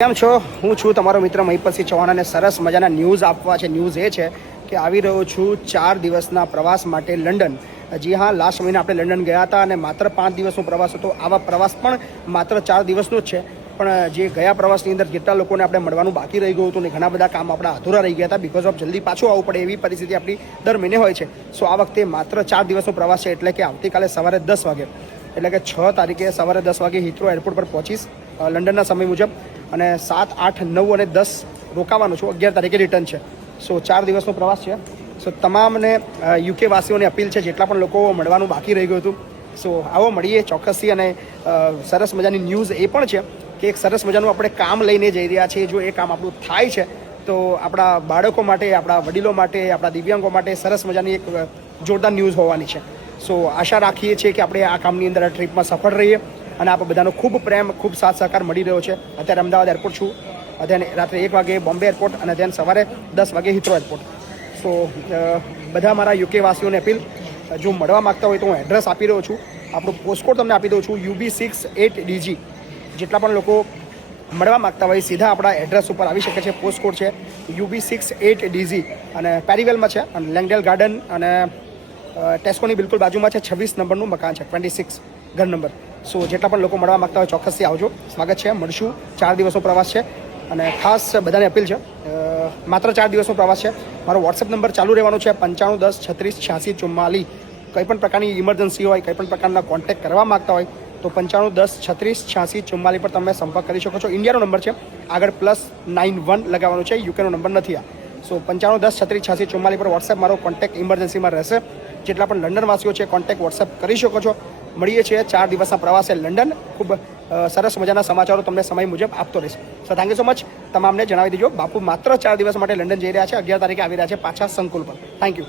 કેમ છો? હું છું તમારો મિત્ર મહિપતસિંહ ચૌહાણ અને સરસ મજાના ન્યૂઝ આપવા છે. ન્યૂઝ એ છે કે આવી રહ્યો છું 4 દિવસના પ્રવાસ માટે લંડન. જી હા, લાસ્ટ મહિને આપણે લંડન ગયા હતા અને માત્ર 5 દિવસનો પ્રવાસ હતો. આવા પ્રવાસ પણ માત્ર 4 દિવસનો જ છે. પણ જે ગયા પ્રવાસની અંદર જેટલા લોકોને આપણે મળવાનું બાકી રહી ગયું હતું ને ઘણા બધા કામ આપણા અધૂરા રહી ગયા હતા બિકોઝ ઓફ જલ્દી પાછું આવવું પડે એવી પરિસ્થિતિ આપણી દર મહિને હોય છે. સો આ વખતે માત્ર 4 દિવસનો પ્રવાસ છે, એટલે કે આવતીકાલે સવારે 10 વાગે, એટલે કે 6 તારીખે સવારે 10 વાગે હિથ્રો એરપોર્ટ પર પહોંચીશ લંડનના સમય મુજબ, અને 7, 8, 9 અને 10 રોકાવાનું છું. 11 તારીખે રિટર્ન છે. સો 4 દિવસનો પ્રવાસ છે. સો તમામને યુકે વાસીઓને અપીલ છે, જેટલા પણ લોકો મળવાનું બાકી રહી ગયું હતું, સો આવો મળીએ ચોક્કસથી. અને સરસ મજાની ન્યૂઝ એ પણ છે કે એક સરસ મજાનું આપણે કામ લઈને જઈ રહ્યા છીએ. જો એ કામ આપણું થાય છે તો આપણા બાળકો માટે, આપણા વડીલો માટે, આપણા દિવ્યાંગો માટે સરસ મજાની એક જોરદાર ન્યૂઝ હોવાની છે. સો આશા રાખીએ છીએ કે આપણે આ કામની અંદર આ ટ્રીપમાં સફળ રહીએ અને આપ બધાનો ખૂબ પ્રેમ, ખૂબ સાથ સહકાર મળી રહ્યો છે. અત્યારે અમદાવાદ એરપોર્ટ છું, ધેન રાત્રે 1 વાગે બોમ્બે એરપોર્ટ અને ધેન સવારે 10 વાગે હિથ્રો એરપોર્ટ. સો બધા મારા યુકે વાસીઓને અપીલ, જો મળવા માગતા હોય તો હું એડ્રેસ આપી રહ્યો છું, આપણું પોસ્ટકોડ તમને આપી દઉં છું, UB68DG. જેટલા પણ લોકો મળવા માગતા હોય સીધા આપણા એડ્રેસ ઉપર આવી શકે છે. પોસ્ટકોડ છે UB68DG અને પેરીવેલમાં છે, અને લેંગડેલ ગાર્ડન અને ટેસ્કોની બિલકુલ બાજુમાં છે. 26 નંબરનું મકાન છે, 26 ઘર નંબર. સો જેટલા પણ લોકો મળવા માગતા હોય ચોક્કસથી આવજો. સ્વાગત છે, મળશું. 4 દિવસનો પ્રવાસ છે અને ખાસ બધાને અપીલ છે, માત્ર 4 દિવસનો પ્રવાસ છે. મારો વોટ્સએપ નંબર ચાલુ રહેવાનો છે 9510 36 86 44. કંઈ પણ પ્રકારની ઇમરજન્સી હોય, કંઈ પણ પ્રકારના કોન્ટેક્ટ કરવા માગતા હોય તો 9510 36 86 44 પર તમે સંપર્ક કરી શકો છો. ઇન્ડિયાનો નંબર છે, આગળ +91 લગાવવાનું છે, યુકેનો નંબર નથી આ. સો 9510 36 86 44 પર વોટ્સએપ મારો કોન્ટેક્ટ ઇમરજન્સીમાં રહેશે. જેટલા પણ લંડન વાસીઓ છે કોન્ટેક્ટ વોટ્સએપ કરી શકો છો. મળીએ છીએ 4 દિવસના પ્રવાસે લંડન. ખૂબ સરસ મજાના સમાચારો તમને સમય મુજબ આપતો રહીશ. So thank you so much. તમામને જણાવી દેજો, બાપુ માત્ર 4 દિવસ માટે લંડન જઈ રહ્યા છે. 11 તારીખે આવી રહ્યા છે પાછા સંકુલ પર. Thank you.